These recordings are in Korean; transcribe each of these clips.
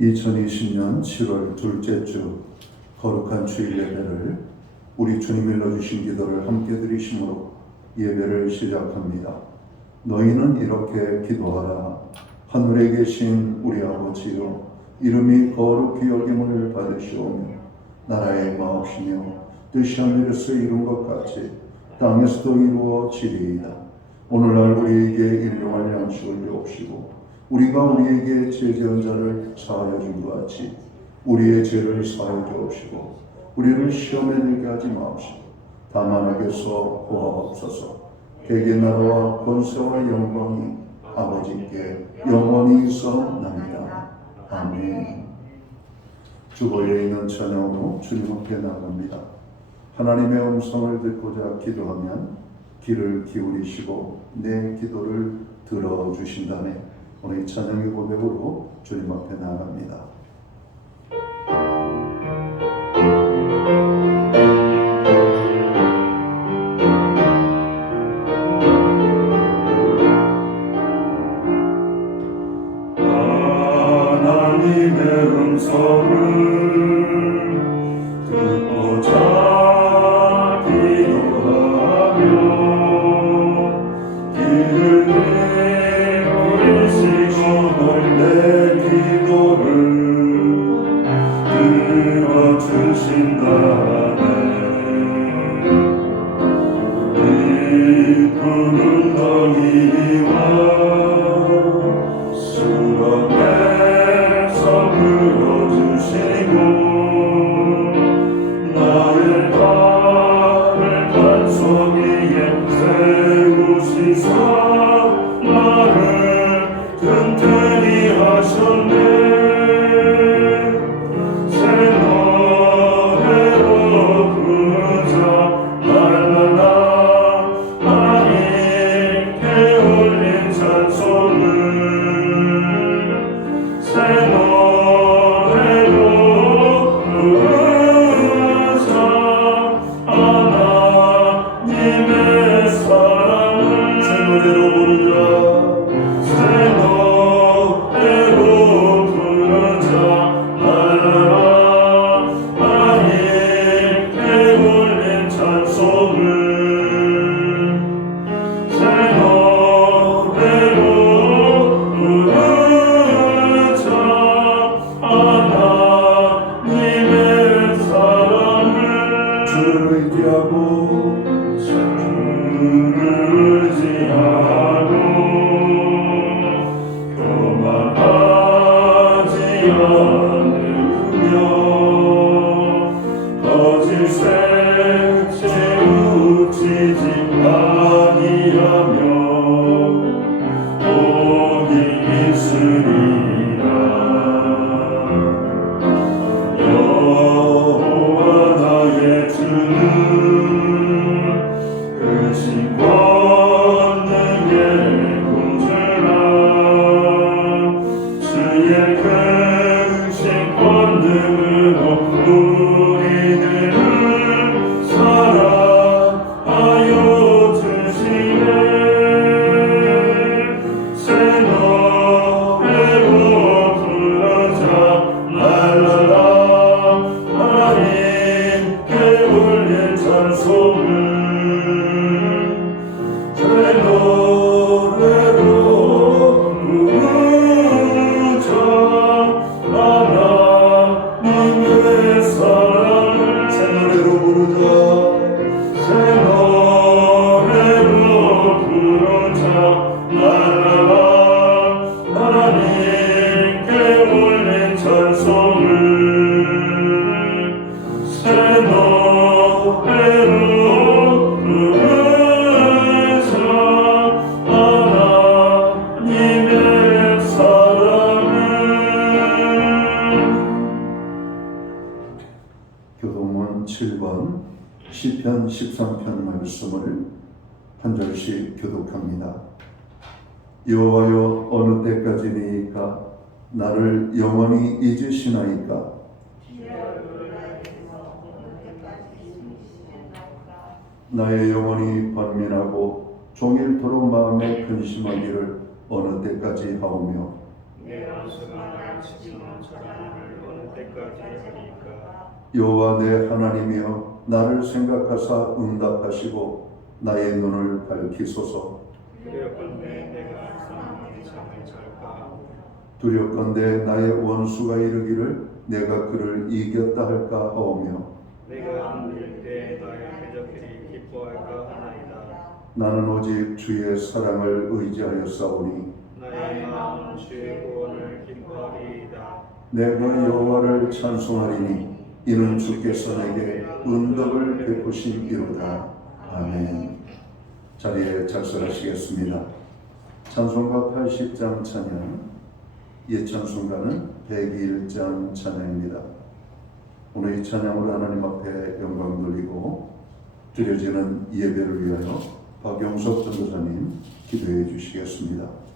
2020년 7월 둘째 주 거룩한 주일 예배를 우리 주님 일러주신 기도를 함께 드리심으로 예배를 시작합니다. 너희는 이렇게 기도하라. 하늘에 계신 우리 아버지여, 이름이 거룩히 여김을 받으시오며 나라의 마옵시며 뜻이 하늘에서 이룬 것 같이 땅에서도 이루어지리이다. 오늘날 우리에게 일용할 양식을 주옵시고 우리가 우리에게 죄지은 자를 사하여 준 것 같이 우리의 죄를 사하여 주옵시고 우리를 시험에 들게 하지 마옵시고 다만 악에서 구하옵소서. 대개 나라와 권세와 영광이 아버지께 영원히 있어옵나이다. 아멘. 주보에 있는 찬양으로 주님 앞에 나갑니다. 하나님의 음성을 듣고자 기도하면 귀를 기울이시고 내 기도를 들어주신다네. 오늘 이 찬양의 고백으로 주님 앞에 나갑니다. 하나님의 음성을 듣고자 기도하며 귀를 내 기도를 들어주신다네. 깊은 웅덩이와 수렁에서 불어주시고 나의 발을 반석 위에 세우시사 나를 튼튼히 하셨네. 새 노래로 부르자 랄랄라. 하나님께 올린 찬송을 새 노래로 부르자. 하나님의 사랑을 새 노래로 부르자. 새 노래로 부르자 랄랄라. 하나님께 올린 찬송을 새 노래로 부르자. 하나님의 사랑을 주를 의지하고 교만하지 않으며 거짓에 치우치지 아니하며 복이 있으리라. 여호와 나의 주는 크신 권능의 구주라. 주의 크신 권능으로 우리들을 사랑하여 주시네. 새 노래로 부르자 랄랄라. 하나님께 올린 찬송을 새 노래로 부르자. 하나님의 사랑을 새 노래로 부르자. 새 노래로 부르자 랄랄라. 하나님께 올린 찬송을 새 노래로 부르자. 하나님의 사랑을. 교동문 7번 시편 13편 말씀을 한 절씩 교독합니다. 여호와여, 어느 때까지니이까? 나를 영원히 잊으시나이까? 나의 영혼이 번민하고 종일토록 마음에 근심하기를 어느 때까지 하오며 내 원수가 나를 치지만 저주를 어느 때까지 하리까. 여호와 내 하나님이여 나를 생각하사 응답하시고 나의 눈을 밝히소서. 두렵건대 내가 사망의 잠을 잘까. 두렵건대 나의 원수가 이르기를 내가 그를 이겼다 할까 하오며 내가 힘들 때 나의 대적들이 기뻐할까 하나이다. 나는 오직 주의 사랑을 의지하여 싸우니 나의 마음은 주의 구원을 기뻐하리이다. 내가 여호와를 찬송하리니 이는 주께서 내게 은덕을 베푸심이로다. 아멘. 자리에 작설하시겠습니다. 찬송가 80장 찬양, 예찬송가는 101장 찬양입니다. 오늘 이 찬양으로 하나님 앞에 영광 돌리고 드려지는 예배를 위하여 박용석 전도사님 기도해 주시겠습니다.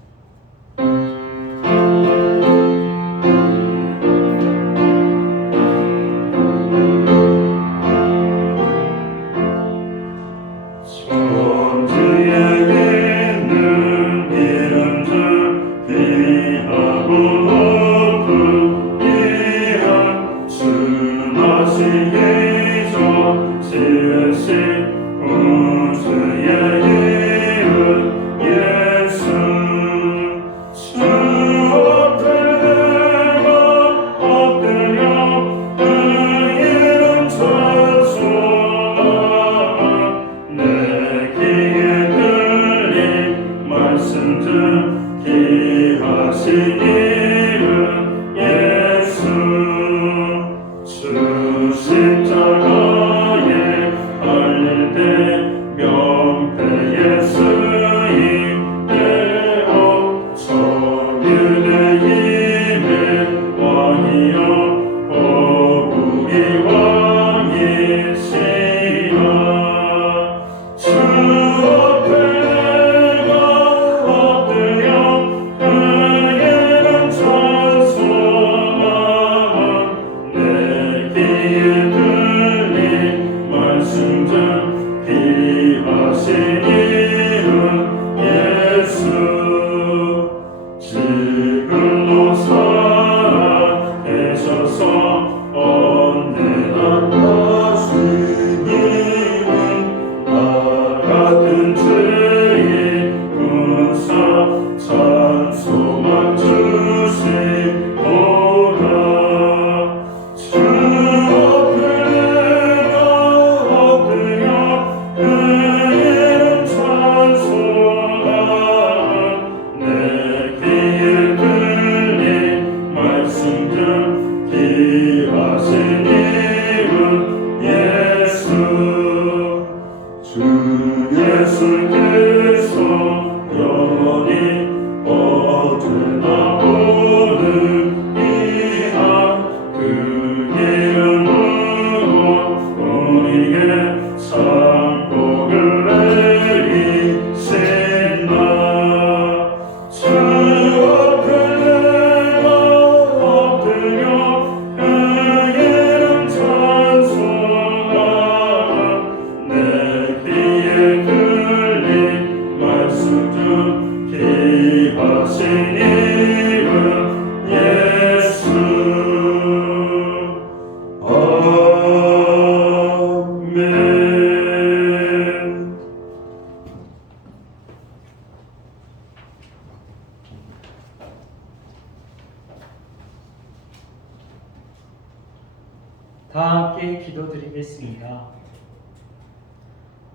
다 함께 기도드리겠습니다.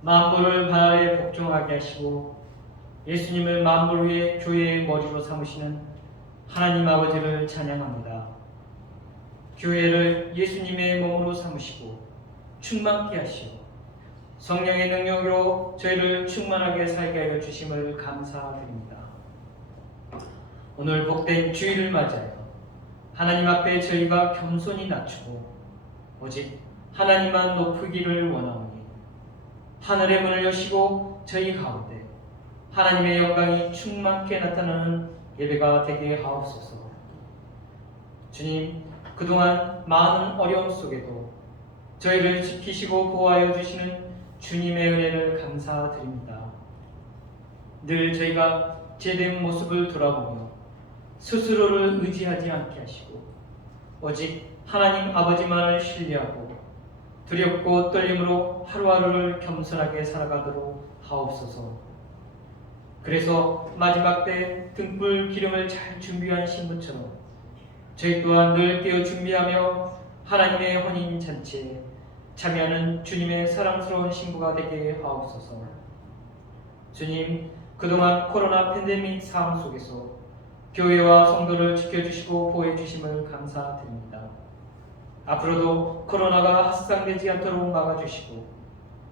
만물을 발 아래 복종하게 하시고 예수님을 만물 위에 교회의 머리로 삼으시는 하나님 아버지를 찬양합니다. 교회를 예수님의 몸으로 삼으시고 충만케 하시고 성령의 능력으로 저희를 충만하게 살게 하여 주심을 감사드립니다. 오늘 복된 주일을 맞이하여 하나님 앞에 저희가 겸손히 낮추고 오직 하나님만 높이기를 원하오니 하늘의 문을 여시고 저희 가운데 하나님의 영광이 충만케 나타나는 예배가 되게 하옵소서. 주님, 그동안 많은 어려움 속에도 저희를 지키시고 보호하여 주시는 주님의 은혜를 감사드립니다. 늘 저희가 제된 모습을 돌아보며 스스로를 의지하지 않게 하시고 오직 하나님 아버지만을 신뢰하고 두렵고 떨림으로 하루하루를 겸손하게 살아가도록 하옵소서. 그래서 마지막 때 등불 기름을 잘 준비한 신부처럼 저희 또한 늘 깨어 준비하며 하나님의 혼인 잔치에 참여하는 주님의 사랑스러운 신부가 되게 하옵소서. 주님, 그동안 코로나 팬데믹 상황 속에서 교회와 성도를 지켜주시고 보호해주심을 감사드립니다. 앞으로도 코로나가 확산되지 않도록 막아주시고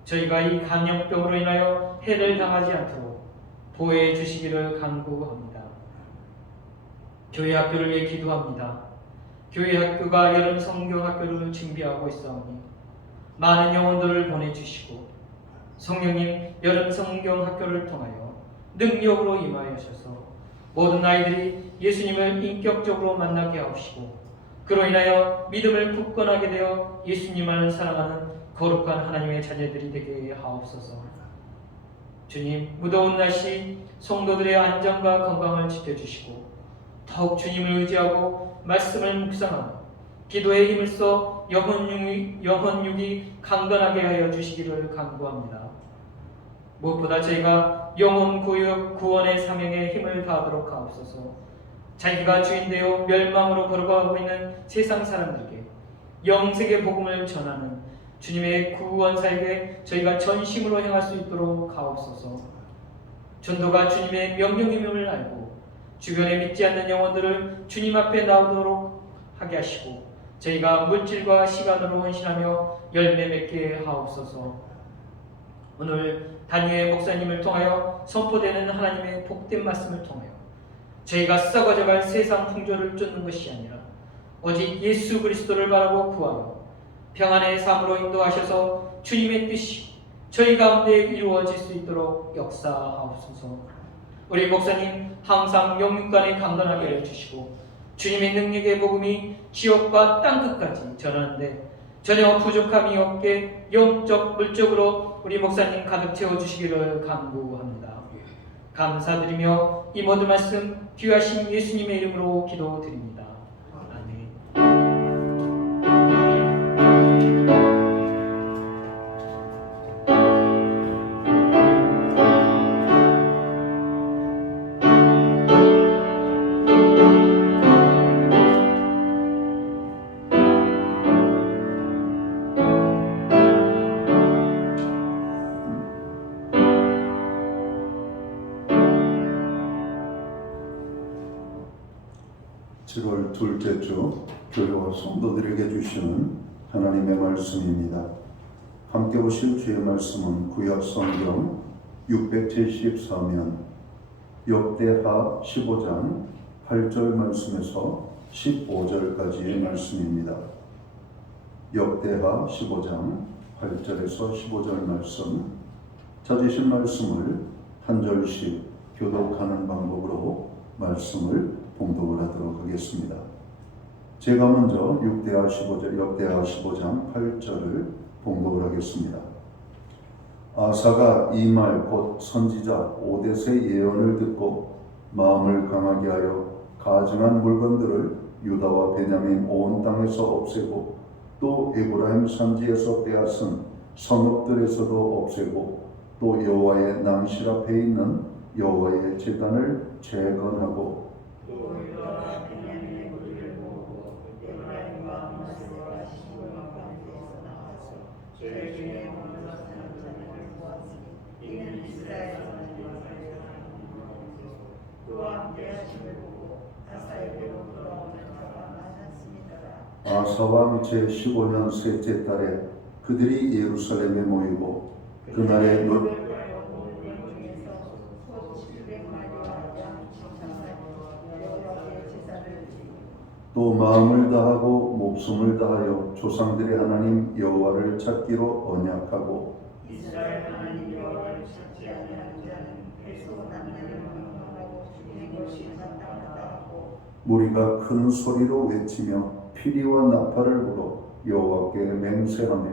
저희가 이 감염병으로 인하여 해를 당하지 않도록 보호해 주시기를 간구합니다. 교회 학교를 위해 기도합니다. 교회 학교가 여름 성경 학교를 준비하고 있사오니 많은 영혼들을 보내주시고 성령님 여름 성경 학교를 통하여 능력으로 임하여셔서 모든 아이들이 예수님을 인격적으로 만나게 하옵시고 그로 인하여 믿음을 굳건하게 되어 예수님을 사랑하는 거룩한 하나님의 자녀들이 되게 하옵소서. 주님, 무더운 날씨 성도들의 안전과 건강을 지켜주시고 더욱 주님을 의지하고 말씀을 묵상하며 기도에 힘을 써 영혼육이 강건하게 하여 주시기를 간구합니다. 무엇보다 저희가 영혼 구원의 사명에 힘을 다하도록 하옵소서. 자기가 주인되어 멸망으로 걸어가고 있는 세상 사람들에게 영생의 복음을 전하는 주님의 구원사에게 저희가 전심으로 행할 수 있도록 하옵소서. 전도가 주님의 명령임을 알고 주변에 믿지 않는 영혼들을 주님 앞에 나오도록 하게 하시고 저희가 물질과 시간으로 헌신하며 열매 맺게 하옵소서. 오늘 단위의 목사님을 통하여 선포되는 하나님의 복된 말씀을 통하여 저희가 썩어져갈 세상 풍조를 쫓는 것이 아니라 오직 예수 그리스도를 바라고 구하여 평안의 삶으로 인도하셔서 주님의 뜻이 저희 가운데 이루어질 수 있도록 역사하옵소서. 우리 목사님 항상 영육간에 강건하게 해주시고 주님의 능력의 복음이 지옥과 땅끝까지 전하는데 전혀 부족함이 없게 영적 물적으로 우리 목사님 가득 채워주시기를 간구합니다. 감사드리며 이 모든 말씀 귀하신 예수님의 이름으로 기도드립니다. 아멘. 둘째 주 교회와 성도들에게 주시는 하나님의 말씀입니다. 함께 보실 주의 말씀은 구약 성경 674면 역대하 15장 8절 말씀에서 15절까지의 말씀입니다. 역대하 15장 8절에서 15절 말씀, 찾으신 말씀을 한 절씩 교독하는 방법으로 말씀을 봉독을 하도록 하겠습니다. 제가 먼저 역대하 15장 8절을 봉독을 하겠습니다. 아사가 이 말 곧 선지자 오뎃의 예언을 듣고 마음을 강하게 하여 가증한 물건들을 유다와 베냐민 온 땅에서 없애고 또 에브라임 산지에서 빼앗은 성읍들에서도 없애고 또 여호와의 낭실 앞에 있는 여호와의 제단을 재건하고 또 유다와 베냐민의 무리를 모으고 에브라임과 모세와 시므론 가운데에서 나와서 죄 중에 머물러 사는 자들을 모았으니 이는 이스라엘 하나님의 그와 함께 하심을 보고 아사에게로 돌아오는 자가 많았습니다. 아사 왕 제15년 셋째 달에 그들이 예루살렘에 모이고 그날에 또 마음을 다하고 목숨을 다하여 조상들의 하나님 여호와를 찾기로 언약하고 이스라엘 하나님 여호와를 찾지 아니하는 자는 배소 남녀를 망망하고 죽이는 것이 마땅하다 하고 무리가 큰 소리로 외치며 피리와 나팔을 불어 여호와께 맹세하며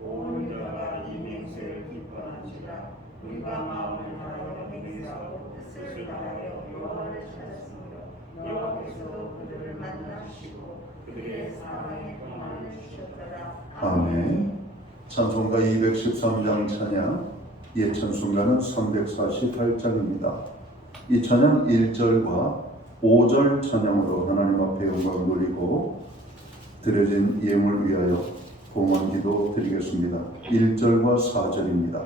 온 유다가 이 맹세를 기뻐한지라 우리가 마음을 다하여 맹세하고 뜻을 다하여 여호와를 찾았으므로 여호와께서 그들을 만나시고 그들의 사랑에 평안을 주셨더라. 아멘. 찬송가 213장 찬양, 옛 찬송가는 348장입니다. 이 찬양 1절과 5절 찬양으로 하나님 앞에 영광 돌리고 드려진 예물 위하여 봉헌기도 드리겠습니다. 1절과 4절입니다.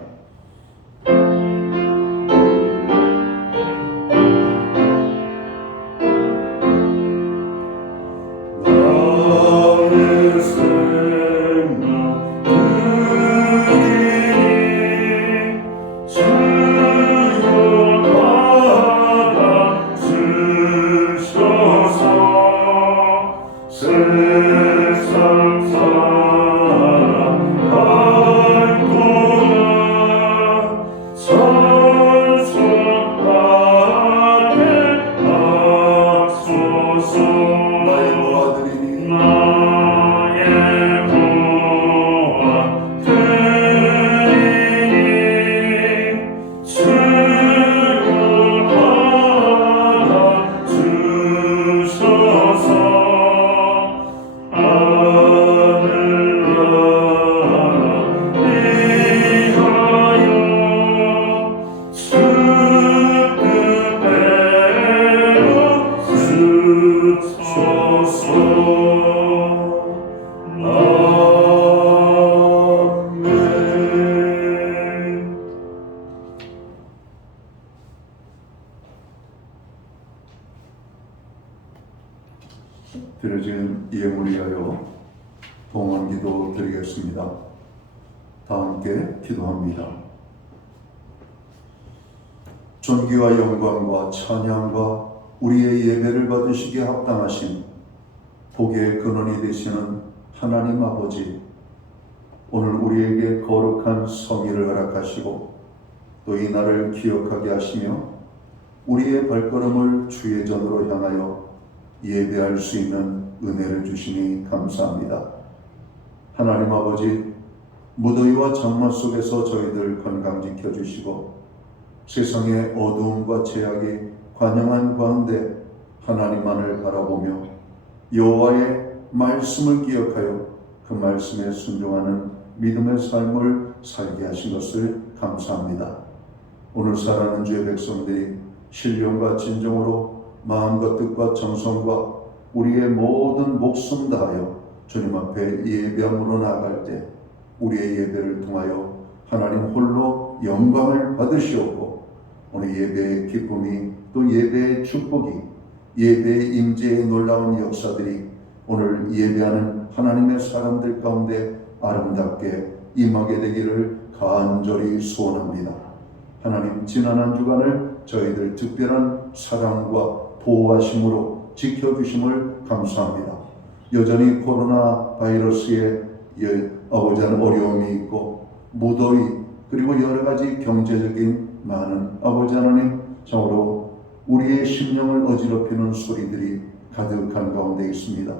드려진 예물 위하여 봉헌기도 드리겠습니다. 다 함께 기도합니다. 존귀와 영광과 찬양과 우리의 예배를 받으시기에 합당하신 복의 근원이 되시는 하나님 아버지, 오늘 우리에게 거룩한 성의를 허락하시고 또 이 날을 기억하게 하시며 우리의 발걸음을 주의 전으로 향하여 예배할 수 있는 은혜를 주시니 감사합니다. 하나님 아버지, 무더위와 장마 속에서 저희들 건강 지켜주시고 세상의 어두움과 죄악이 관영한 가운데 하나님만을 바라보며 여호와의 말씀을 기억하여 그 말씀에 순종하는 믿음의 삶을 살게 하신 것을 감사합니다. 오늘 살아가는 주의 백성들이 신령과 진정으로 마음과 뜻과 정성과 우리의 모든 목숨 다하여 주님 앞에 예배함으로 나아갈 때 우리의 예배를 통하여 하나님 홀로 영광을 받으시옵고 오늘 예배의 기쁨이 또 예배의 축복이 예배의 임재의 놀라운 역사들이 오늘 예배하는 하나님의 사람들 가운데 아름답게 임하게 되기를 간절히 소원합니다. 하나님, 지난 한 주간을 저희들 특별한 사랑과 보호하심으로 지켜주심을 감사합니다. 여전히 코로나 바이러스에 아버지는 어려움이 있고 무더위 그리고 여러 가지 경제적인 많은 아버지 하나님 참으로 우리의 심령을 어지럽히는 소리들이 가득한 가운데 있습니다.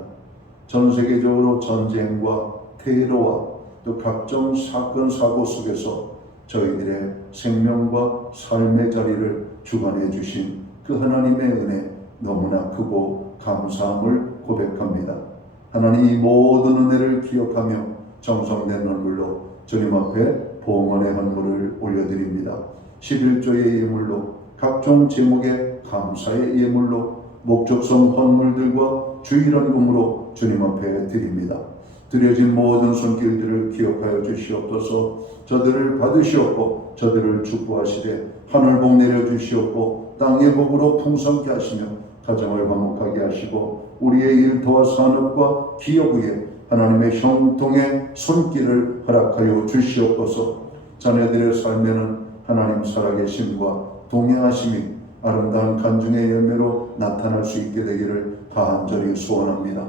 전 세계적으로 전쟁과 테러와 또 각종 사건 사고 속에서 저희들의 생명과 삶의 자리를 주관해 주신 그 하나님의 은혜 너무나 크고 감사함을 고백합니다. 하나님, 이 모든 은혜를 기억하며 정성된 눈물로 주님 앞에 봉헌의 헌물을 올려드립니다. 11조의 예물로 각종 제목의 감사의 예물로 목적성 헌물들과 주일헌금으로 주님 앞에 드립니다. 드려진 모든 손길들을 기억하여 주시옵소서. 저들을 받으시옵고 저들을 축복하시되 하늘복 내려주시옵고 땅의 복으로 풍성케 하시며 가정을 화목하게 하시고 우리의 일터와 산업과 기업 위에 하나님의 형통의 손길을 허락하여 주시옵소서. 자녀들의 삶에는 하나님 살아계심과 동행하심이 아름다운 간증의 열매로 나타날 수 있게 되기를 간절히 소원합니다.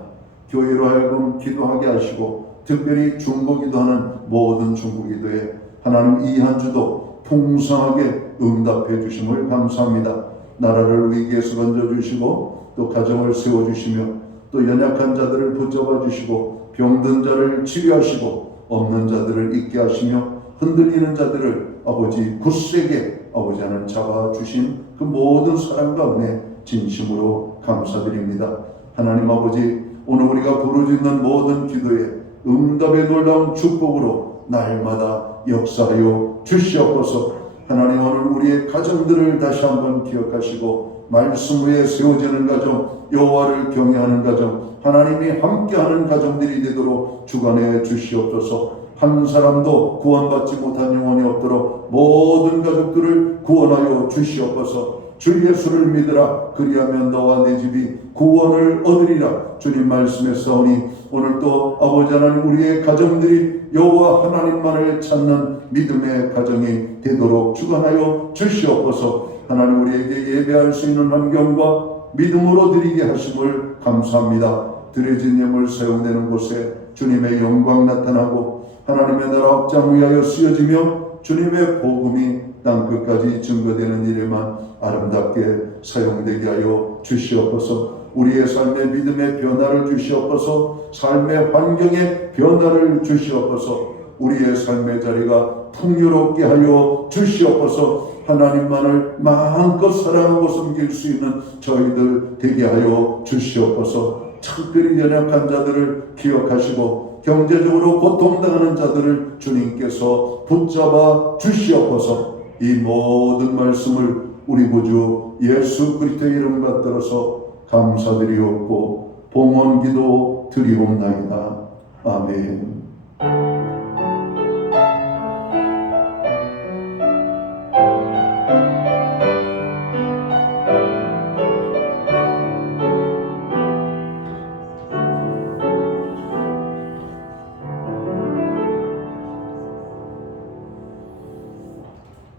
교회로 하여금 기도하게 하시고 특별히 중보기도하는 모든 중보기도에 하나님 이 한 주도 풍성하게 응답해 주심을 감사합니다. 나라를 위기에서 건져주시고 또 가정을 세워주시며 또 연약한 자들을 붙잡아 주시고 병든 자를 치료하시고 없는 자들을 있게 하시며 흔들리는 자들을 아버지 굳세게 아버지 하나님 잡아주신 그 모든 사랑과 은혜 진심으로 감사드립니다. 하나님 아버지, 오늘 우리가 부르짖는 모든 기도에 응답의 놀라운 축복으로 날마다 역사하여 주시옵소서. 하나님, 오늘 우리의 가정들을 다시 한번 기억하시고 말씀 위에 세워지는 가정, 여호와를 경외하는 가정, 하나님이 함께하는 가정들이 되도록 주관해 주시옵소서. 한 사람도 구원받지 못한 영혼이 없도록 모든 가족들을 구원하여 주시옵소서. 주 예수를 믿으라, 그리하면 너와 내 집이 구원을 얻으리라. 주님 말씀했사오니 오늘도 아버지 하나님, 우리의 가정들이 여호와 하나님만을 찾는 믿음의 가정이 되도록 주관하여 주시옵소서. 하나님, 우리에게 예배할 수 있는 환경과 믿음으로 드리게 하심을 감사합니다. 드려진 예물 사용되는 곳에 주님의 영광 나타나고 하나님의 나라 확장 위하여 쓰여지며 주님의 복음이 땅끝까지 증거되는 일에만 아름답게 사용되게 하여 주시옵소서. 우리의 삶의 믿음의 변화를 주시옵소서. 삶의 환경의 변화를 주시옵소서. 우리의 삶의 자리가 풍요롭게 하여 주시옵소서. 하나님만을 마음껏 사랑하고 섬길 수 있는 저희들 되게 하여 주시옵소서. 특별히 연약한 자들을 기억하시고 경제적으로 고통당하는 자들을 주님께서 붙잡아 주시옵소서. 이 모든 말씀을 우리 구주 예수 그리스도의 이름 받들어서 감사드리옵고 봉헌기도 드리옵나이다. 아멘.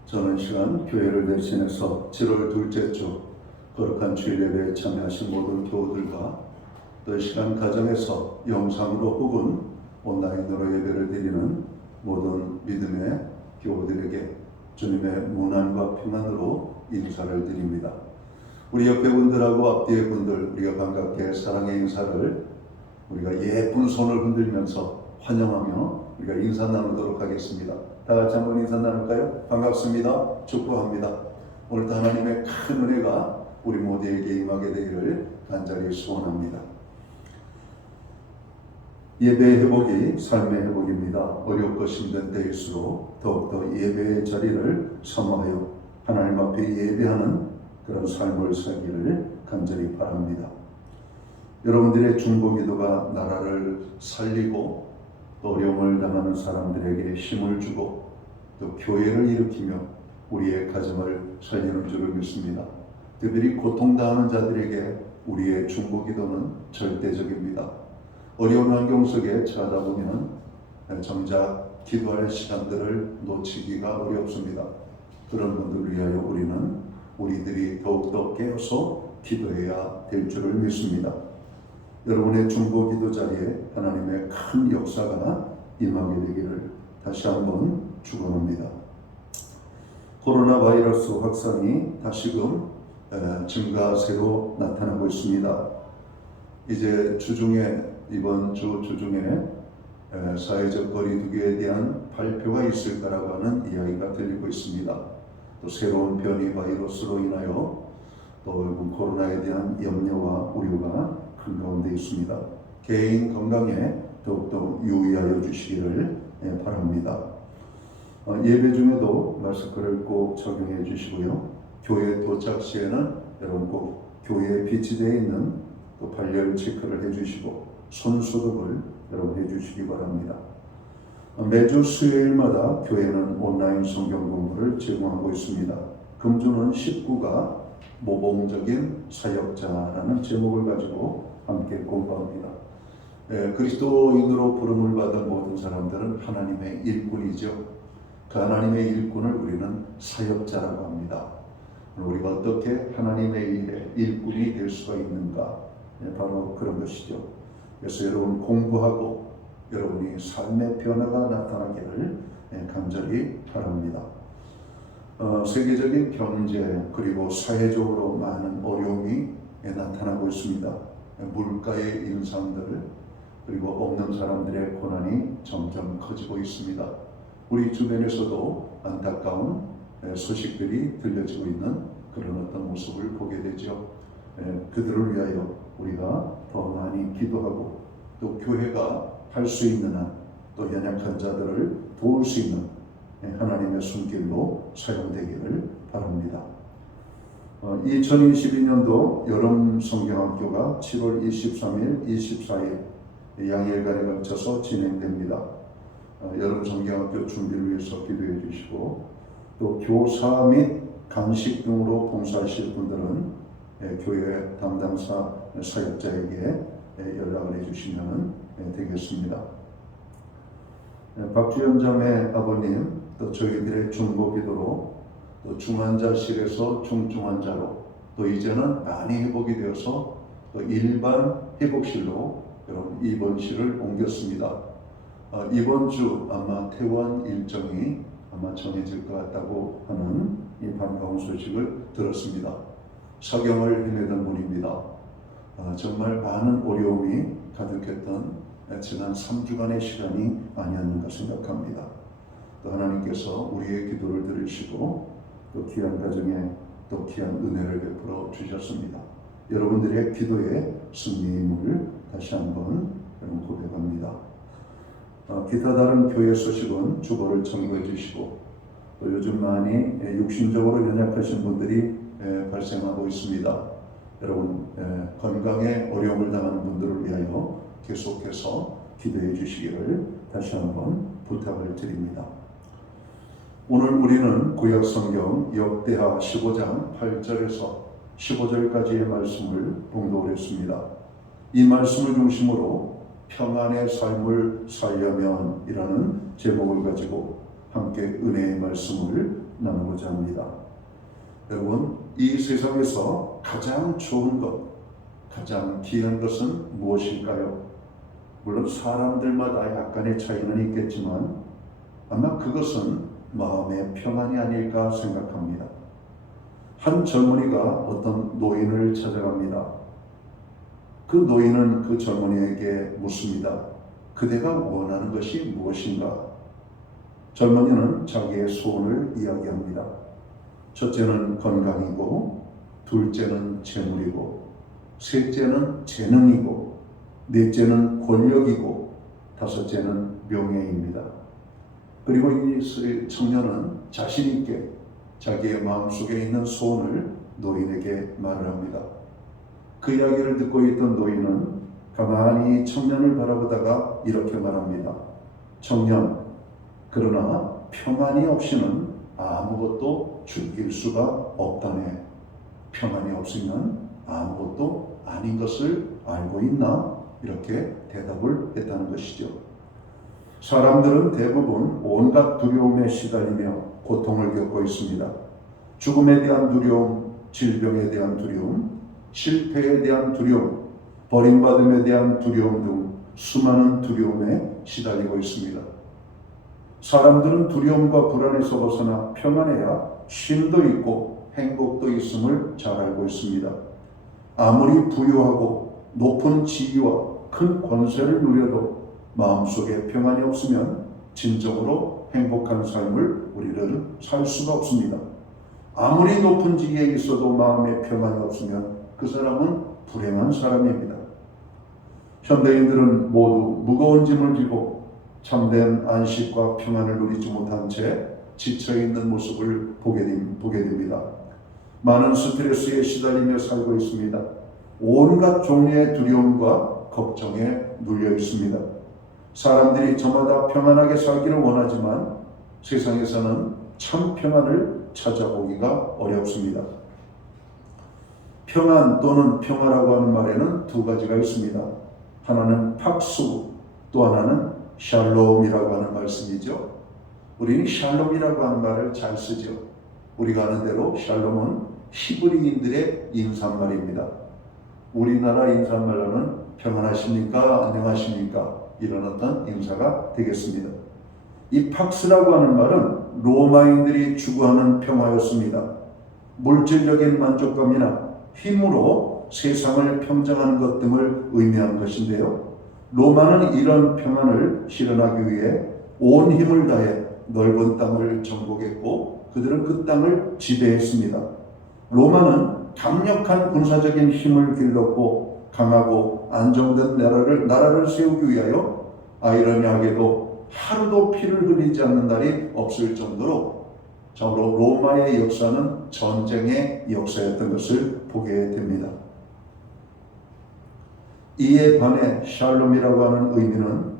저는 시간 교회를 대신해서 7월 둘째 주 거룩한 주일 예배에 참여하신 모든 교우들과 또 이 시간 가정에서 영상으로 혹은 온라인으로 예배를 드리는 모든 믿음의 교우들에게 주님의 문안과 평안으로 인사를 드립니다. 우리 옆에 분들하고 앞뒤의 분들, 우리가 반갑게 사랑의 인사를 우리가 예쁜 손을 흔들면서 환영하며 우리가 인사 나누도록 하겠습니다. 다 같이 한번 인사 나눌까요? 반갑습니다. 축복합니다. 오늘도 하나님의 큰 은혜가 우리 모두에게 임하게 되기를 간절히 소원합니다. 예배의 회복이 삶의 회복입니다. 어렵고 힘든 때일수록 더욱더 예배의 자리를 사모하여 하나님 앞에 예배하는 그런 삶을 살기를 간절히 바랍니다. 여러분들의 중보기도가 나라를 살리고 또 어려움을 당하는 사람들에게 힘을 주고 또 교회를 일으키며 우리의 가정을 살리는 줄을 믿습니다. 특별히 고통당하는 자들에게 우리의 중보기도는 절대적입니다. 어려운 환경 속에 처하다 보면 정작 기도할 시간들을 놓치기가 어렵습니다. 그런 분들을 위하여 우리는 우리들이 더욱더 깨어서 기도해야 될 줄을 믿습니다. 여러분의 중보기도 자리에 하나님의 큰 역사가 임하게 되기를 다시 한번 축원합니다. 코로나 바이러스 확산이 다시금 증가세로 나타나고 있습니다. 이제 이번 주 주중에 사회적 거리두기에 대한 발표가 있을 거라고 하는 이야기가 들리고 있습니다. 또 새로운 변이 바이러스로 인하여 또 코로나에 대한 염려와 우려가 큰 가운데 있습니다. 개인 건강에 더욱더 유의하여 주시기를 바랍니다. 예배 중에도 마스크를 꼭 착용해 주시고요. 교회 도착 시에는 여러분 꼭 교회에 비치되어 있는 또 발열 체크를 해주시고 손 소독을 여러분 해주시기 바랍니다. 매주 수요일마다 교회는 온라인 성경 공부를 제공하고 있습니다. 금주는 19가 모범적인 사역자라는 제목을 가지고 함께 공부합니다. 그리스도인으로 부름을 받은 모든 사람들은 하나님의 일꾼이죠. 그 하나님의 일꾼을 우리는 사역자라고 합니다. 우리가 어떻게 하나님의 일에 일꾼이 될 수가 있는가? 바로 그런 것이죠. 그래서 여러분 공부하고 여러분이 삶의 변화가 나타나기를 간절히 바랍니다. 세계적인 경제 그리고 사회적으로 많은 어려움이 나타나고 있습니다. 물가의 인상들 그리고 없는 사람들의 고난이 점점 커지고 있습니다. 우리 주변에서도 안타까운 소식들이 들려지고 있는 그런 어떤 모습을 보게 되죠. 그들을 위하여 우리가 더 많이 기도하고 또 교회가 할 수 있는 한 또 연약한 자들을 도울 수 있는 하나님의 손길로 사용되기를 바랍니다. 2022년도 여름 성경학교가 7월 23일, 24일 양일간에 걸쳐서 진행됩니다. 여름 성경학교 준비를 위해서 기도해 주시고 또 교사 및 간식 등으로 봉사하실 분들은 교회 담당사 사역자에게 연락을 해주시면 되겠습니다. 박주연 자매 아버님 또 저희들의 중보기도로 또 중환자실에서 중증환자로 또 이제는 많이 회복이 되어서 또 일반 회복실로 여러분 입원실을 옮겼습니다. 이번 주 아마 퇴원 일정이 아마 정해질 것 같다고 하는 이 반가운 소식을 들었습니다. 사경을 헤매던 분입니다. 정말 많은 어려움이 가득했던 지난 3주간의 시간이 아니었는가 생각합니다. 또 하나님께서 우리의 기도를 들으시고 또 귀한 가정에 또 귀한 은혜를 베풀어 주셨습니다. 여러분들의 기도의 승리임을 다시 한번 고백합니다. 기타 다른 교회 소식은 주보를 참고해 주시고 또 요즘 많이 육신적으로 연약하신 분들이 발생하고 있습니다. 여러분 건강에 어려움을 당하는 분들을 위하여 계속해서 기도해 주시기를 다시 한번 부탁을 드립니다. 오늘 우리는 구약성경 역대하 15장 8절에서 15절까지의 말씀을 봉독을 했습니다. 이 말씀을 중심으로 평안의 삶을 살려면 이라는 제목을 가지고 함께 은혜의 말씀을 나누고자 합니다. 여러분, 이 세상에서 가장 좋은 것, 가장 귀한 것은 무엇일까요? 물론 사람들마다 약간의 차이는 있겠지만 아마 그것은 마음의 평안이 아닐까 생각합니다. 한 젊은이가 어떤 노인을 찾아갑니다. 그 노인은 그 젊은이에게 묻습니다. 그대가 원하는 것이 무엇인가? 젊은이는 자기의 소원을 이야기합니다. 첫째는 건강이고, 둘째는 재물이고, 셋째는 재능이고, 넷째는 권력이고, 다섯째는 명예입니다. 그리고 이 청년은 자신 있게 자기의 마음속에 있는 소원을 노인에게 말을 합니다. 그 이야기를 듣고 있던 노인은 가만히 청년을 바라보다가 이렇게 말합니다. 청년, 그러나 평안이 없이는 아무것도 즐길 수가 없다네. 평안이 없으면 아무것도 아닌 것을 알고 있나? 이렇게 대답을 했다는 것이죠. 사람들은 대부분 온갖 두려움에 시달리며 고통을 겪고 있습니다. 죽음에 대한 두려움, 질병에 대한 두려움, 실패에 대한 두려움, 버림받음에 대한 두려움 등 수많은 두려움에 시달리고 있습니다. 사람들은 두려움과 불안에서 벗어나 평안해야 쉼도 있고 행복도 있음을 잘 알고 있습니다. 아무리 부유하고 높은 지위와 큰 권세를 누려도 마음속에 평안이 없으면 진정으로 행복한 삶을 우리는 살 수가 없습니다. 아무리 높은 지위에 있어도 마음에 평안이 없으면 그 사람은 불행한 사람입니다. 현대인들은 모두 무거운 짐을 지고 참된 안식과 평안을 누리지 못한 채 지쳐있는 모습을 보게 됩니다. 많은 스트레스에 시달리며 살고 있습니다. 온갖 종류의 두려움과 걱정에 눌려 있습니다. 사람들이 저마다 평안하게 살기를 원하지만 세상에서는 참 평안을 찾아보기가 어렵습니다. 평안 또는 평화라고 하는 말에는 두 가지가 있습니다. 하나는 팍수, 또 하나는 샬롬이라고 하는 말씀이죠. 우리는 샬롬이라고 하는 말을 잘 쓰죠. 우리가 아는 대로 샬롬은 히브리인들의 인사말입니다. 우리나라 인사말로는 평안하십니까? 안녕하십니까? 이런 어떤 인사가 되겠습니다. 이 팍스라고 하는 말은 로마인들이 추구하는 평화였습니다. 물질적인 만족감이나 힘으로 세상을 평정하는 것 등을 의미하는 것인데요. 로마는 이런 평안을 실현하기 위해 온 힘을 다해 넓은 땅을 정복했고 그들은 그 땅을 지배했습니다. 로마는 강력한 군사적인 힘을 길렀고 강하고 안정된 나라를 세우기 위하여 아이러니하게도 하루도 피를 흘리지 않는 날이 없을 정도로 참으로 로마의 역사는 전쟁의 역사였던 것을 보게 됩니다. 이에 반해 샬롬이라고 하는 의미는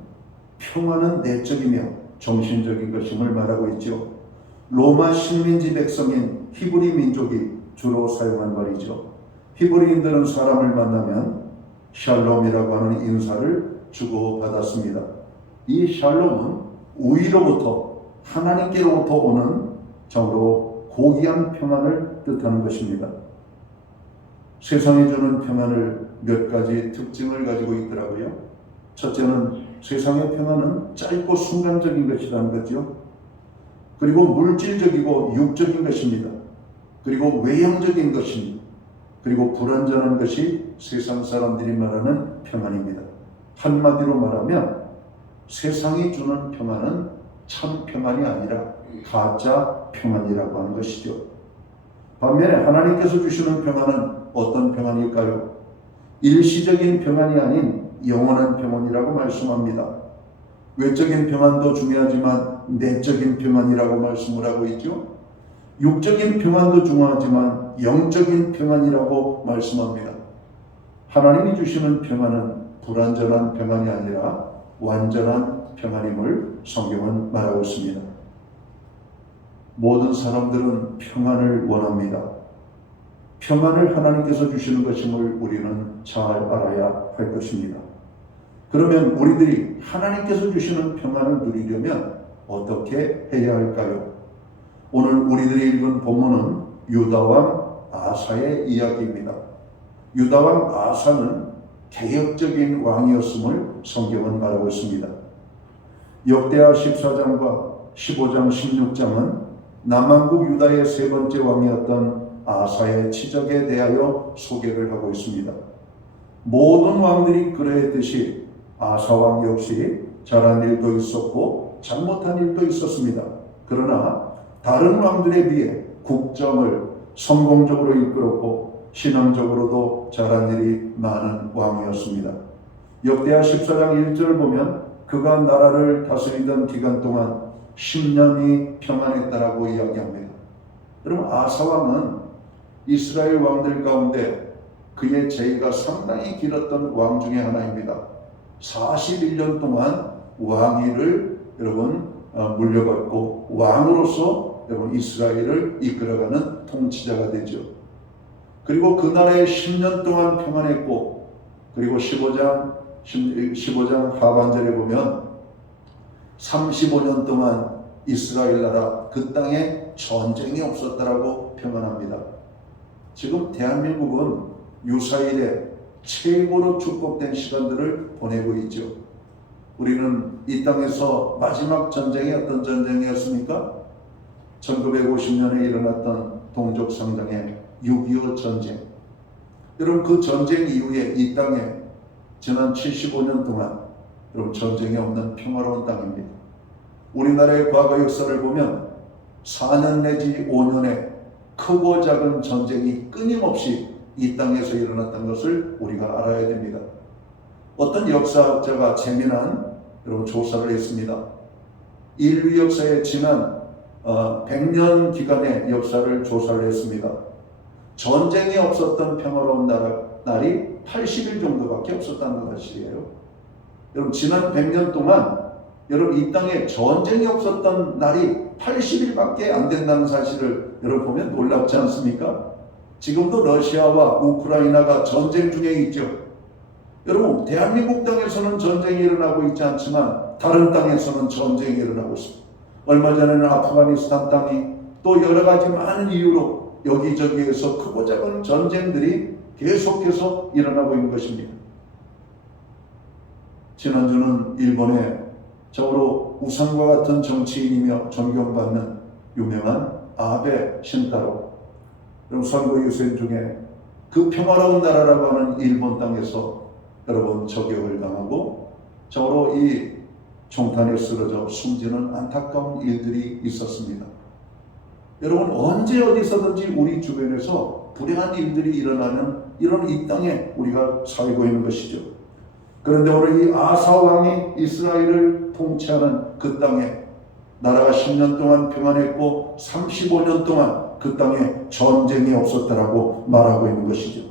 평화는 내적이며 정신적인 것임을 말하고 있죠. 로마 식민지 백성인 히브리 민족이 주로 사용한 말이죠. 히브리인들은 사람을 만나면 샬롬이라고 하는 인사를 주고받았습니다. 이 샬롬은 우위로부터 하나님께로부터 오는 참으로 고귀한 평안을 뜻하는 것입니다. 세상이 주는 평안을 몇 가지 특징을 가지고 있더라고요. 첫째는 세상의 평안은 짧고 순간적인 것이라는 거죠. 그리고 물질적이고 육적인 것입니다. 그리고 외형적인 것입니다. 그리고 불완전한 것이 세상 사람들이 말하는 평안입니다. 한마디로 말하면 세상이 주는 평안은 참 평안이 아니라 가짜 평안이라고 하는 것이죠. 반면에 하나님께서 주시는 평안은 어떤 평안일까요? 일시적인 평안이 아닌 영원한 평안이라고 말씀합니다. 외적인 평안도 중요하지만 내적인 평안이라고 말씀을 하고 있죠. 육적인 평안도 중요하지만 영적인 평안이라고 말씀합니다. 하나님이 주시는 평안은 불완전한 평안이 아니라 완전한 평안임을 성경은 말하고 있습니다. 모든 사람들은 평안을 원합니다. 평안을 하나님께서 주시는 것임을 우리는 잘 알아야 할 것입니다. 그러면 우리들이 하나님께서 주시는 평안을 누리려면 어떻게 해야 할까요? 오늘 우리들이 읽은 본문은 유다왕 아사의 이야기입니다. 유다왕 아사는 개혁적인 왕이었음을 성경은 말하고 있습니다. 역대하 14장과 15장, 16장은 남왕국 유다의 세 번째 왕이었던 아사의 치적에 대하여 소개를 하고 있습니다. 모든 왕들이 그러했듯이 아사왕 역시 잘한 일도 있었고 잘못한 일도 있었습니다. 그러나 다른 왕들에 비해 국정을 성공적으로 이끌었고 신앙적으로도 잘한 일이 많은 왕이었습니다. 역대하 14장 1절을 보면 그가 나라를 다스리던 기간 동안 10년이 평안했다라고 이야기합니다. 여러분, 아사왕은 이스라엘 왕들 가운데 그의 제의가 상당히 길었던 왕 중에 하나입니다. 41년 동안 왕위를 여러분 물려받고 왕으로서 여러분 이스라엘을 이끌어가는 통치자가 되죠. 그리고 그 나라에 10년 동안 평안했고, 그리고 15장 하반절에 보면 35년 동안 이스라엘 나라 그 땅에 전쟁이 없었다라고 평안합니다. 지금 대한민국은 유사일에 최고로 축복된 시간들을 보내고 있죠. 우리는 이 땅에서 마지막 전쟁이 어떤 전쟁이었습니까? 1950년에 일어났던 동족상장의 6.25 전쟁. 여러분, 그 전쟁 이후에 이 땅에 지난 75년 동안 여러분 전쟁이 없는 평화로운 땅입니다. 우리나라의 과거 역사를 보면 4년 내지 5년에 크고 작은 전쟁이 끊임없이 이 땅에서 일어났던 것을 우리가 알아야 됩니다. 어떤 역사학자가 재미난 여러분 조사를 했습니다. 인류 역사의 지난 100년 기간의 역사를 조사를 했습니다. 전쟁이 없었던 평화로운 날이 80일 정도밖에 없었다는 사실이에요. 여러분, 지난 100년 동안 여러분 이 땅에 전쟁이 없었던 날이 80일밖에 안 된다는 사실을 여러분 보면 놀랍지 않습니까? 지금도 러시아와 우크라이나가 전쟁 중에 있죠. 여러분, 대한민국 땅에서는 전쟁이 일어나고 있지 않지만 다른 땅에서는 전쟁이 일어나고 있습니다. 얼마 전에는 아프가니스탄 땅이 또 여러 가지 많은 이유로 여기저기에서 크고 작은 전쟁들이 계속해서 일어나고 있는 것입니다. 지난주는 일본의 적으로 우상과 같은 정치인이며 존경받는 유명한 아베 신타로 여러분 선거 유세 중에 그 평화로운 나라라고 하는 일본 땅에서 여러분 저격을 당하고 적으로 이 총탄에 쓰러져 숨지는 안타까운 일들이 있었습니다. 여러분, 언제 어디서든지 우리 주변에서 통해서 불행한 일들이 일어나는 이런 이 땅에 우리가 살고 있는 것이죠. 그런데 오늘 이 아사 왕이 이스라엘을 통치하는 그 땅에 나라가 10년 동안 평안했고 35년 동안 그 땅에 전쟁이 없었다라고 말하고 있는 것이죠.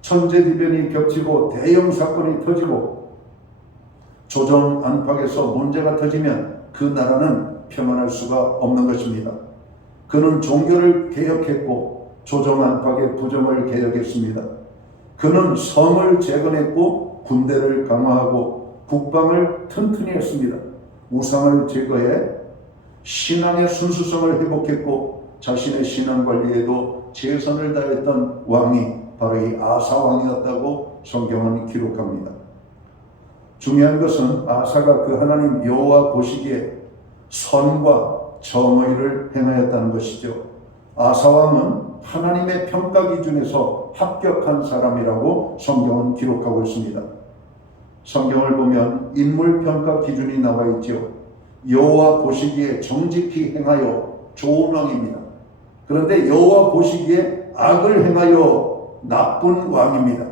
천재지변이 겹치고 대형 사건이 터지고 조정 안팎에서 문제가 터지면 그 나라는 평안할 수가 없는 것입니다. 그는 종교를 개혁했고 조정 안팎의 부정을 개혁했습니다. 그는 성을 재건했고 군대를 강화하고 국방을 튼튼히 했습니다. 우상을 제거해 신앙의 순수성을 회복했고 자신의 신앙 관리에도 최선을 다했던 왕이 바로 이 아사 왕이었다고 성경은 기록합니다. 중요한 것은 아사가 그 하나님 여호와 보시기에 선과 정의를 행하였다는 것이죠. 아사 왕은 하나님의 평가 기준에서 합격한 사람이라고 성경은 기록하고 있습니다. 성경을 보면 인물 평가 기준이 나와 있죠. 여호와 보시기에 정직히 행하여 좋은 왕입니다. 그런데 여호와 보시기에 악을 행하여 나쁜 왕입니다.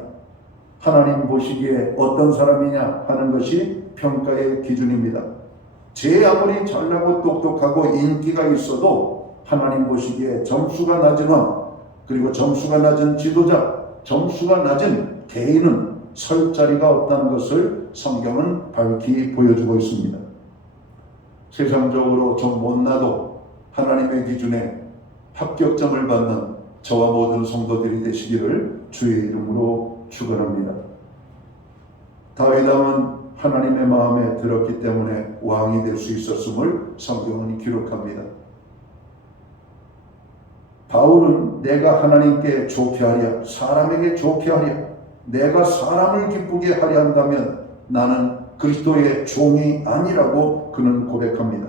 하나님 보시기에 어떤 사람이냐 하는 것이 평가의 기준입니다. 제 아무리 잘나고 똑똑하고 인기가 있어도 하나님 보시기에 점수가 낮은 왕, 그리고 점수가 낮은 지도자, 점수가 낮은 개인은 설 자리가 없다는 것을 성경은 밝히 보여주고 있습니다. 세상적으로 좀 못나도 하나님의 기준에 합격점을 받는 저와 모든 성도들이 되시기를 주의 이름으로 축원합니다. 다윗 왕은 하나님의 마음에 들었기 때문에 왕이 될 수 있었음을 성경은 기록합니다. 바울은 내가 하나님께 좋게 하랴, 사람에게 좋게 하랴, 내가 사람을 기쁘게 하려 한다면 나는 그리스도의 종이 아니라고 그는 고백합니다.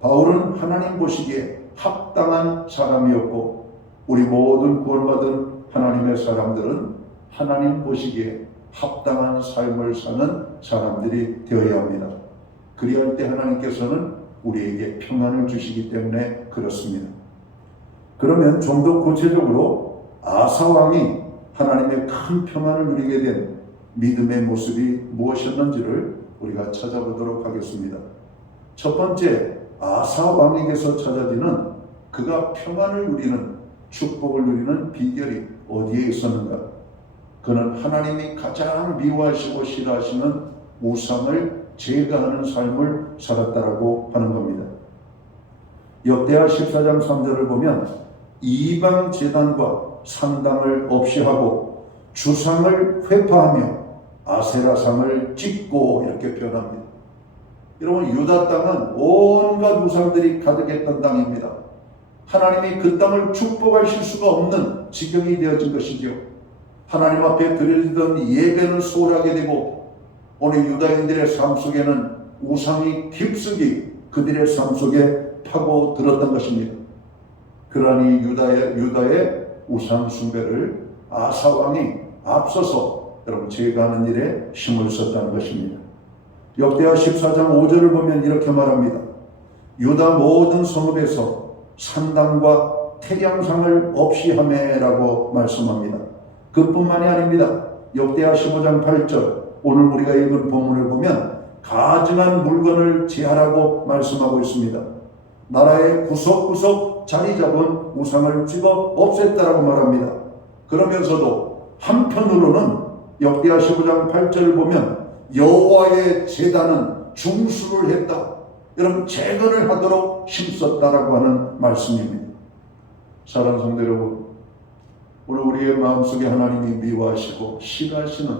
바울은 하나님 보시기에 합당한 사람이었고 우리 모든 구원받은 하나님의 사람들은 하나님 보시기에 합당한 삶을 사는 사람들이 되어야 합니다. 그리할 때 하나님께서는 우리에게 평안을 주시기 때문에 그렇습니다. 그러면 좀 더 구체적으로 아사 왕이 하나님의 큰 평안을 누리게 된 믿음의 모습이 무엇이었는지를 우리가 찾아보도록 하겠습니다. 첫 번째, 아사 왕에게서 찾아지는 그가 평안을 누리는, 축복을 누리는 비결이 어디에 있었는가? 그는 하나님이 가장 미워하시고 싫어하시는 우상을 제거하는 삶을 살았다라고 하는 겁니다. 역대하 14장 3절을 보면 이방 제단과 상당을 없이 하고 주상을 회파하며 아세라상을 찍고 이렇게 표현합니다. 여러분, 유다 땅은 온갖 우상들이 가득했던 땅입니다. 하나님이 그 땅을 축복하실 수가 없는 지경이 되어진 것이죠. 하나님 앞에 드려지던 예배는 소홀하게 되고 오늘 유다인들의 삶 속에는 우상이 깊숙이 그들의 삶 속에 파고들었던 것입니다. 그러니 유다의 우상 숭배를 아사 왕이 앞서서 여러분 제거하는 일에 힘을 썼다는 것입니다. 역대하 14장 5절을 보면 이렇게 말합니다. 유다 모든 성읍에서 산당과 태양상을 없이 하매라고 말씀합니다. 그뿐만이 아닙니다. 역대하 15장 8절 오늘 우리가 읽은 본문을 보면 가증한 물건을 제하라고 말씀하고 있습니다. 나라의 구석구석 자리 잡은 우상을 찍어 없앴다라고 말합니다. 그러면서도 한편으로는 역대하 15장 8절을 보면 여호와의 제단은 중수를 했다. 여러분, 재건을 하도록 힘썼다라고 하는 말씀입니다. 사랑하는 성도 여러분, 오늘 우리의 마음속에 하나님이 미워하시고 싫어하시는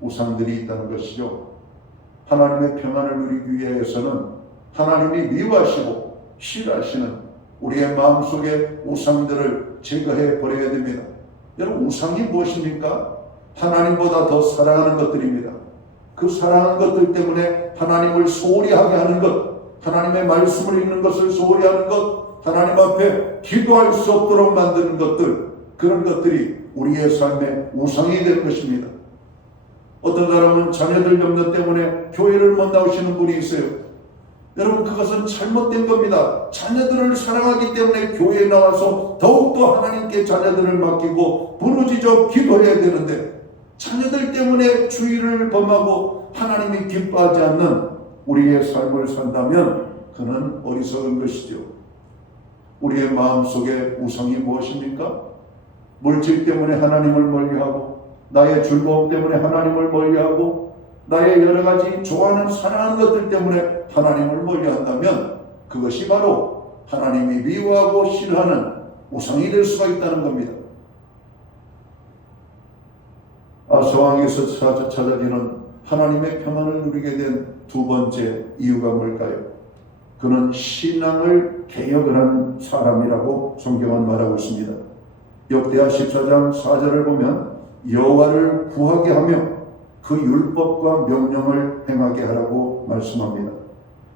우상들이 있다는 것이죠. 하나님의 평안을 누리기 위해서는 하나님이 미워하시고 싫어하시는 우리의 마음속에 우상들을 제거해 버려야 됩니다. 여러분, 우상이 무엇입니까? 하나님보다 더 사랑하는 것들입니다. 그 사랑하는 것들 때문에 하나님을 소홀히 하게 하는 것, 하나님의 말씀을 읽는 것을 소홀히 하는 것, 하나님 앞에 기도할 수 없도록 만드는 것들, 그런 것들이 우리의 삶의 우상이 될 것입니다. 어떤 사람은 자녀들 염려 때문에 교회를 못 나오시는 분이 있어요. 여러분, 그것은 잘못된 겁니다. 자녀들을 사랑하기 때문에 교회에 나와서 더욱더 하나님께 자녀들을 맡기고 부르짖어 기도해야 되는데, 자녀들 때문에 주의를 범하고 하나님이 기뻐하지 않는 우리의 삶을 산다면 그는 어리석은 것이죠. 우리의 마음속에 우상이 무엇입니까? 물질 때문에 하나님을 멀리하고, 나의 즐거움 때문에 하나님을 멀리하고, 나의 여러 가지 좋아하는 사랑하는 것들 때문에 하나님을 멀리한다면 그것이 바로 하나님이 미워하고 싫어하는 우상이 될 수가 있다는 겁니다. 아서왕에서 찾아지는 하나님의 평안을 누리게 된 두 번째 이유가 뭘까요? 그는 신앙을 개혁을 한 사람이라고 성경은 말하고 있습니다. 역대하 14장 4절을 보면 여호와를 구하게 하며 그 율법과 명령을 행하게 하라고 말씀합니다.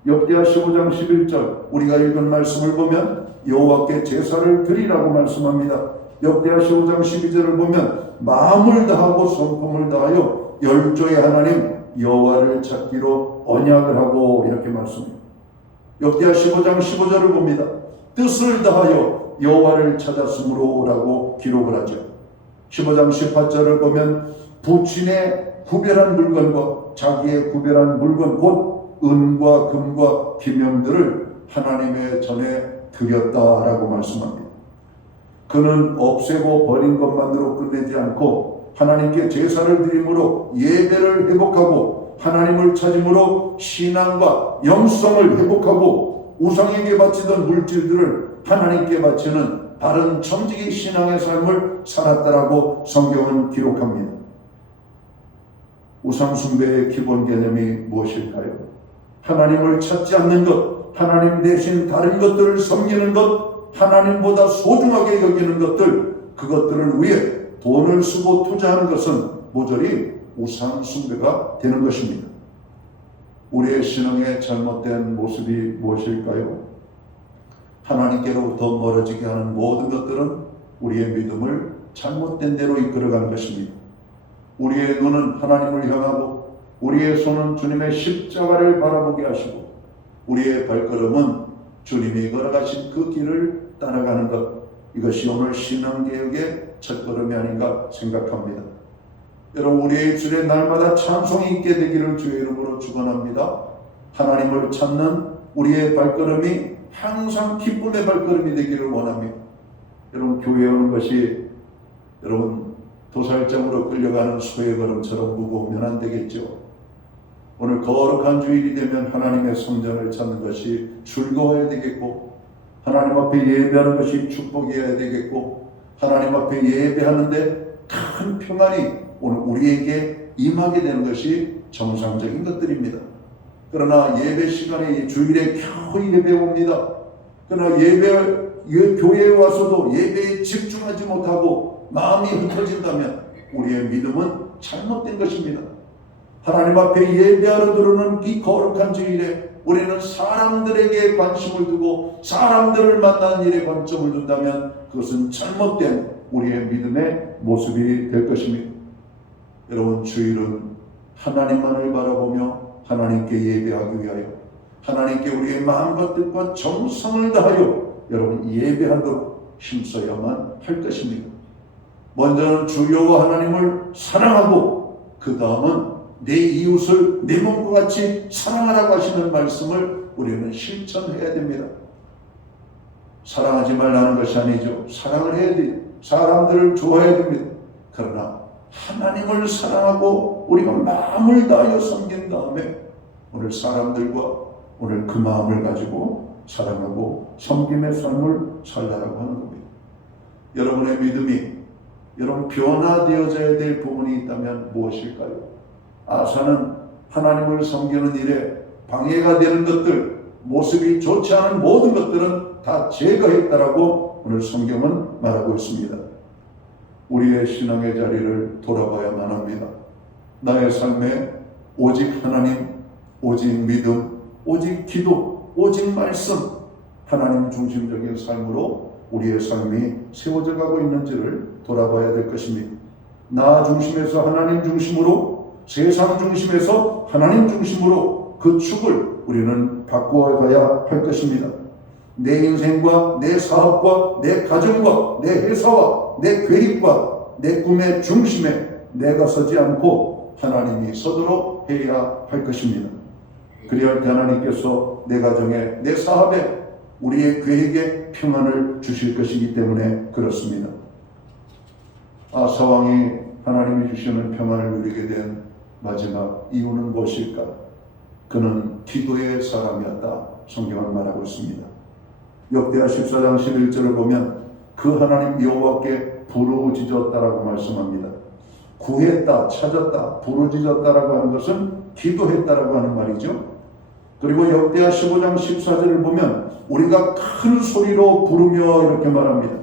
역대하 15장 11절 우리가 읽은 말씀을 보면 여호와께 제사를 드리라고 말씀합니다. 역대하 15장 12절을 보면 마음을 다하고 성품을 다하여 열조의 하나님 여호와를 찾기로 언약을 하고 이렇게 말씀합니다. 역대하 15장 15절을 봅니다. 뜻을 다하여 여호와를 찾았으므로 라고 기록을 하죠. 15장 18절을 보면 부친의 구별한 물건과 자기의 구별한 물건 곧 은과 금과 기명들을 하나님의 전에 드렸다라고 말씀합니다. 그는 없애고 버린 것만으로 끝내지 않고 하나님께 제사를 드림으로 예배를 회복하고 하나님을 찾음으로 신앙과 영성을 회복하고 우상에게 바치던 물질들을 하나님께 바치는 바른 정직의 신앙의 삶을 살았다라고 성경은 기록합니다. 우상숭배의 기본 개념이 무엇일까요? 하나님을 찾지 않는 것, 하나님 대신 다른 것들을 섬기는 것, 하나님보다 소중하게 여기는 것들, 그것들을 위해 돈을 쓰고 투자하는 것은 모조리 우상숭배가 되는 것입니다. 우리의 신앙의 잘못된 모습이 무엇일까요? 하나님께로부터 멀어지게 하는 모든 것들은 우리의 믿음을 잘못된 대로 이끌어가는 것입니다. 우리의 눈은 하나님을 향하고 우리의 손은 주님의 십자가를 바라보게 하시고 우리의 발걸음은 주님이 걸어가신 그 길을 따라가는 것, 이것이 오늘 신앙개혁의 첫걸음이 아닌가 생각합니다. 여러분, 우리의 입술에 날마다 찬송이 있게 되기를 주의 이름으로 축원합니다. 하나님을 찾는 우리의 발걸음이 항상 기쁨의 발걸음이 되기를 원합니다. 여러분, 교회에 오는 것이 여러분 도살장으로 끌려가는 소의 걸음처럼 무거우면 안 되겠죠. 오늘 거룩한 주일이 되면 하나님의 성전을 찾는 것이 즐거워야 되겠고, 하나님 앞에 예배하는 것이 축복이어야 되겠고, 하나님 앞에 예배하는데 큰 평안이 오늘 우리에게 임하게 되는 것이 정상적인 것들입니다. 그러나 예배 시간에 주일에 겨우 예배 옵니다. 그러나 교회에 와서도 예배에 집중하지 못하고 마음이 흩어진다면 우리의 믿음은 잘못된 것입니다. 하나님 앞에 예배하러 들어오는 이 거룩한 주일에 우리는 사람들에게 관심을 두고 사람들을 만나는 일에 관점을 둔다면 그것은 잘못된 우리의 믿음의 모습이 될 것입니다. 여러분, 주일은 하나님만을 바라보며 하나님께 예배하기 위하여 하나님께 우리의 마음과 뜻과 정성을 다하여 여러분 예배하도록 힘써야만 할 것입니다. 먼저는 주 여호와 하나님을 사랑하고 그 다음은 내 이웃을 내 몸과 같이 사랑하라고 하시는 말씀을 우리는 실천해야 됩니다. 사랑하지 말라는 것이 아니죠. 사랑을 해야 돼요. 사람들을 좋아해야 됩니다. 그러나 하나님을 사랑하고 우리가 마음을 다하여 섬긴 다음에 오늘 사람들과 오늘 그 마음을 가지고 사랑하고 섬김의 삶을 살라라고 하는 겁니다. 여러분의 믿음이 여러분 변화되어져야 될 부분이 있다면 무엇일까요? 아사는 하나님을 섬기는 일에 방해가 되는 것들, 모습이 좋지 않은 모든 것들은 다 제거했다라고 오늘 성경은 말하고 있습니다. 우리의 신앙의 자리를 돌아봐야만 합니다. 나의 삶에 오직 하나님, 오직 믿음, 오직 기도, 오직 말씀, 하나님 중심적인 삶으로 우리의 삶이 세워져 가고 있는지를 돌아봐야 될 것입니다. 나 중심에서 하나님 중심으로, 세상 중심에서 하나님 중심으로 그 그 축을 우리는 바꾸어 가야 할 것입니다. 내 인생과 내 사업과 내 가정과 내 회사와 내 계획과 내 꿈의 중심에 내가 서지 않고 하나님이 서도록 해야 할 것입니다. 그리할 때 하나님께서 내 가정에 내 사업에 우리의 계획에 평안을 주실 것이기 때문에 그렇습니다. 아사왕이 하나님이 주시는 평안을 누리게 된 마지막 이유는 무엇일까? 그는 기도의 사람이었다. 성경은 말하고 있습니다. 역대하 14장 11절을 보면 그 하나님 여호와께 부르짖었다라고 말씀합니다. 구했다, 찾았다, 부르짖었다라고 하는 것은 기도했다라고 하는 말이죠. 그리고 역대하 15장 14절을 보면 우리가 큰 소리로 부르며 이렇게 말합니다.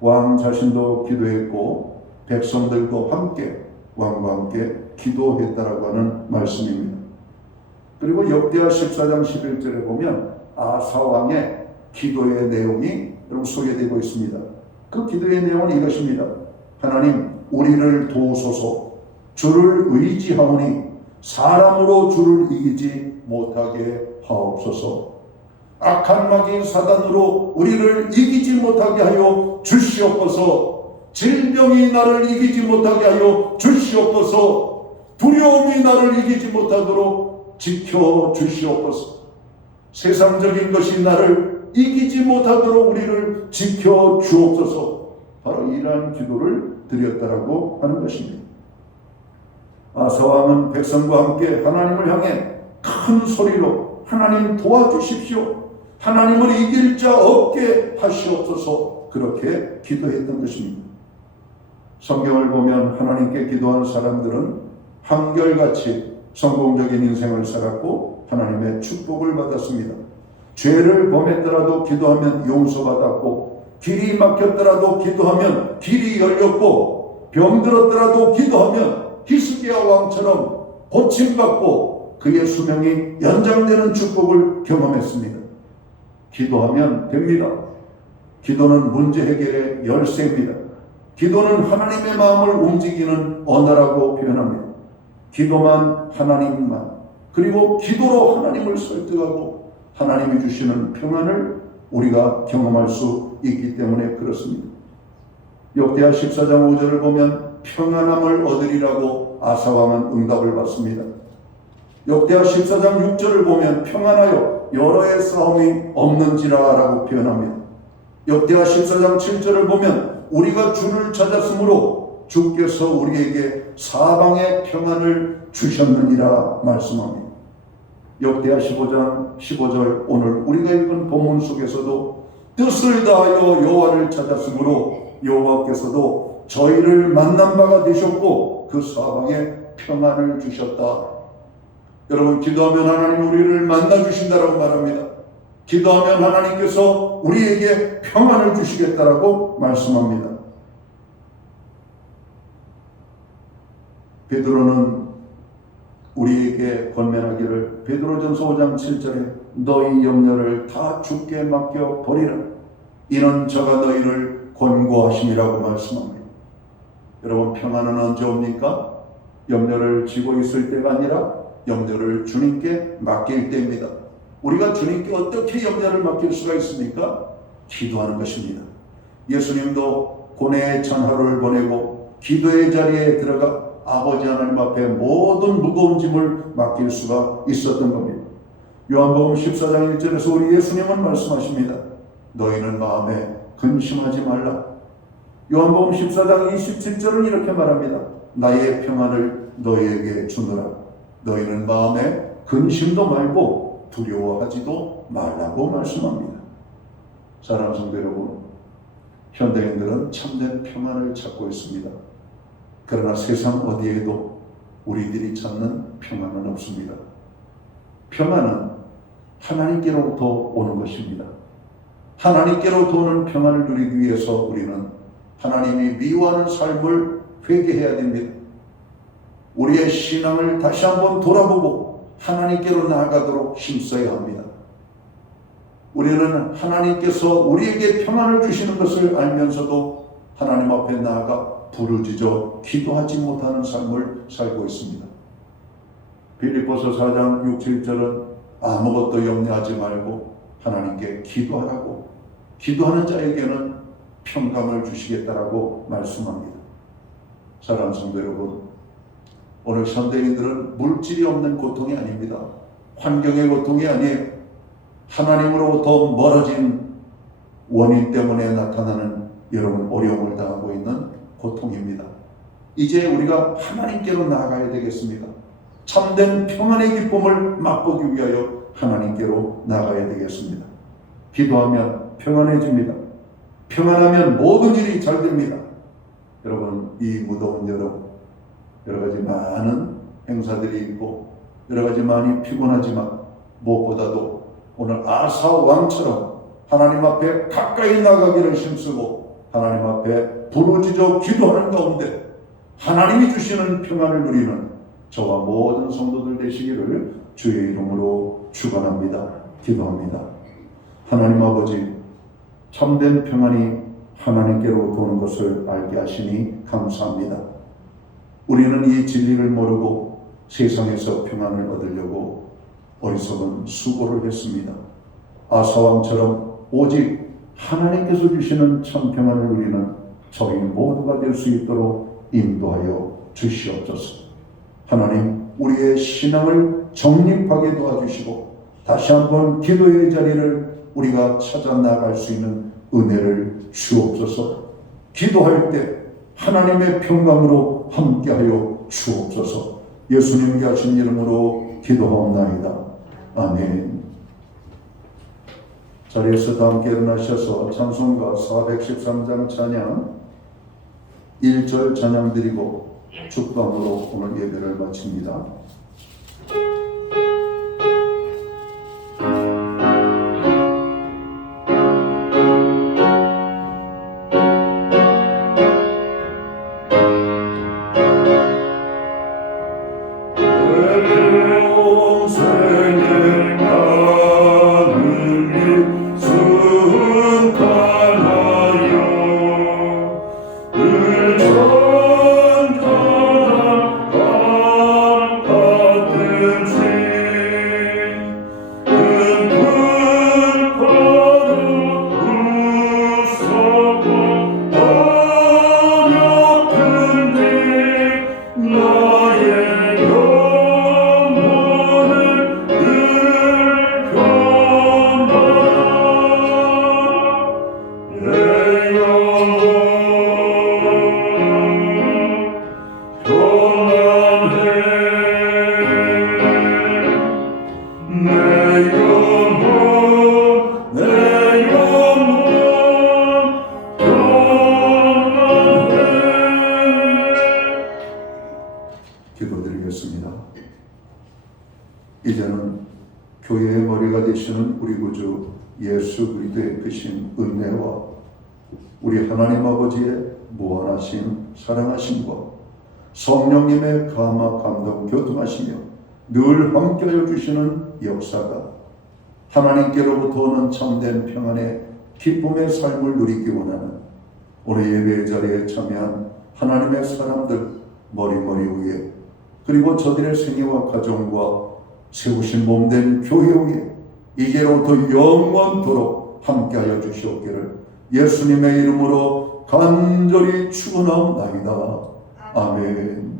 왕 자신도 기도했고 백성들도 함께 왕과 함께 기도했다라고 하는 말씀입니다. 그리고 역대하 14장 11절에 보면 아사왕의 기도의 내용이 여러분 소개되고 있습니다. 그 기도의 내용은 이것입니다. 하나님 우리를 도우소서. 주를 의지하오니 사람으로 주를 이기지 못하게 하옵소서. 악한 마귀 사단으로 우리를 이기지 못하게 하여 주시옵소서. 질병이 나를 이기지 못하게 하여 주시옵소서. 두려움이 나를 이기지 못하도록 지켜 주시옵소서. 세상적인 것이 나를 이기지 못하도록 우리를 지켜 주옵소서. 바로 이러한 기도를 드렸다라고 하는 것입니다. 아사왕은 백성과 함께 하나님을 향해 큰 소리로 하나님 도와주십시오. 하나님을 이길 자 없게 하시옵소서. 그렇게 기도했던 것입니다. 성경을 보면 하나님께 기도한 사람들은 한결같이 성공적인 인생을 살았고 하나님의 축복을 받았습니다. 죄를 범했더라도 기도하면 용서받았고, 길이 막혔더라도 기도하면 길이 열렸고, 병들었더라도 기도하면 히스기야 왕처럼 고침받고 그의 수명이 연장되는 축복을 경험했습니다. 기도하면 됩니다. 기도는 문제 해결의 열쇠입니다. 기도는 하나님의 마음을 움직이는 언어라고 표현합니다. 기도만, 하나님만, 그리고 기도로 하나님을 설득하고 하나님이 주시는 평안을 우리가 경험할 수 있기 때문에 그렇습니다. 역대하 14장 5절을 보면 평안함을 얻으리라고 아사왕은 응답을 받습니다. 역대하 14장 6절을 보면 평안하여 여러 해 싸움이 없는지라 라고 표현합니다. 역대하 14장 7절을 보면 우리가 주를 찾았으므로 주께서 우리에게 사방의 평안을 주셨느니라 말씀합니다. 역대하 15장 15절 오늘 우리가 읽은 본문 속에서도 뜻을 다하여 여호와를 찾았으므로 여호와께서도 저희를 만난 바가 되셨고 그 사방에 평안을 주셨다. 여러분, 기도하면 하나님 우리를 만나 주신다라고 말합니다. 기도하면 하나님께서 우리에게 평안을 주시겠다라고 말씀합니다. 베드로는 우리에게 권면하기를 베드로전서 5장 7절에 너희 염려를 다 주께 맡겨 버리라. 이는 저가 너희를 권고하심이라고 말씀합니다. 여러분, 평안은 언제 옵니까? 염려를 지고 있을 때가 아니라 염려를 주님께 맡길 때입니다. 우리가 주님께 어떻게 염려를 맡길 수가 있습니까? 기도하는 것입니다. 예수님도 고뇌의 전 하루를 보내고 기도의 자리에 들어가 아버지 하나님 앞에 모든 무거운 짐을 맡길 수가 있었던 겁니다. 요한복음 14장 1절에서 우리 예수님은 말씀하십니다. 너희는 마음에 근심하지 말라. 요한복음 14장 27절은 이렇게 말합니다. 나의 평안을 너희에게 주노라. 너희는 마음에 근심도 말고 두려워하지도 말라고 말씀합니다. 사랑하는 성도 여러분, 현대인들은 참된 평안을 찾고 있습니다. 그러나 세상 어디에도 우리들이 찾는 평안은 없습니다. 평안은 하나님께로부터 오는 것입니다. 하나님께로부터 오는 평안을 누리기 위해서 우리는 하나님이 미워하는 삶을 회개해야 됩니다. 우리의 신앙을 다시 한번 돌아보고 하나님께로 나아가도록 힘써야 합니다. 우리는 하나님께서 우리에게 평안을 주시는 것을 알면서도 하나님 앞에 나아가 부르짖어 기도하지 못하는 삶을 살고 있습니다. 빌립보서 4장 6, 7절은 아무것도 염려하지 말고 하나님께 기도하라고, 기도하는 자에게는 평강을 주시겠다라고 말씀합니다. 사랑하는 성도 여러분, 오늘 현대인들은 물질이 없는 고통이 아닙니다. 환경의 고통이 아니에요. 하나님으로부터 멀어진 원인 때문에 나타나는 여러분 어려움을 당하고 있는 고통입니다. 이제 우리가 하나님께로 나아가야 되겠습니다. 참된 평안의 기쁨을 맛보기 위하여 하나님께로 나아가야 되겠습니다. 기도하면 평안해집니다. 평안하면 모든 일이 잘 됩니다. 여러분, 이 무더운 여름 여러 가지 많은 행사들이 있고 여러 가지 많이 피곤하지만 무엇보다도 오늘 아사 왕처럼 하나님 앞에 가까이 나가기를 힘쓰고 하나님 앞에 부르짖어 기도하는 가운데 하나님이 주시는 평안을 누리는 저와 모든 성도들 되시기를 주의 이름으로 축원합니다. 기도합니다. 하나님 아버지, 참된 평안이 하나님께로 도는 것을 알게 하시니 감사합니다. 우리는 이 진리를 모르고 세상에서 평안을 얻으려고 어리석은 수고를 했습니다. 아사왕처럼 오직 하나님께서 주시는 참 평안을 누리는 저희 모두가 될 수 있도록 인도하여 주시옵소서. 하나님, 우리의 신앙을 정립하게 도와주시고 다시 한번 기도의 자리를 우리가 찾아 나갈 수 있는 은혜를 주옵소서. 기도할 때 하나님의 평강으로 함께하여 주옵소서. 예수님께 하신 이름으로 기도하옵나이다. 아멘. 자리에서 다 함께 일어나셔서 찬송가 413장 찬양 1절 찬양 드리고 축감으로 오늘 예배를 마칩니다. 기도드리겠습니다. 이제는 교회의 머리가 되시는 우리 구주 예수 그리스도의 크신 은혜와 우리 하나님 아버지의 무한하신 사랑하심과 성령님의 감화 감동 교통하시며 늘 함께하여 주시는 역사가 하나님께로부터 오는 참된 평안의 기쁨의 삶을 누리기 원하는 오늘 예배의 자리에 참여한 하나님의 사람들 머리머리 위에 그리고 저들의 생애와 가정과 세우신 몸된 교회 위에 이제로부터 영원토록 함께하여 주시옵기를 예수님의 이름으로 간절히 축원하옵나이다. 아멘.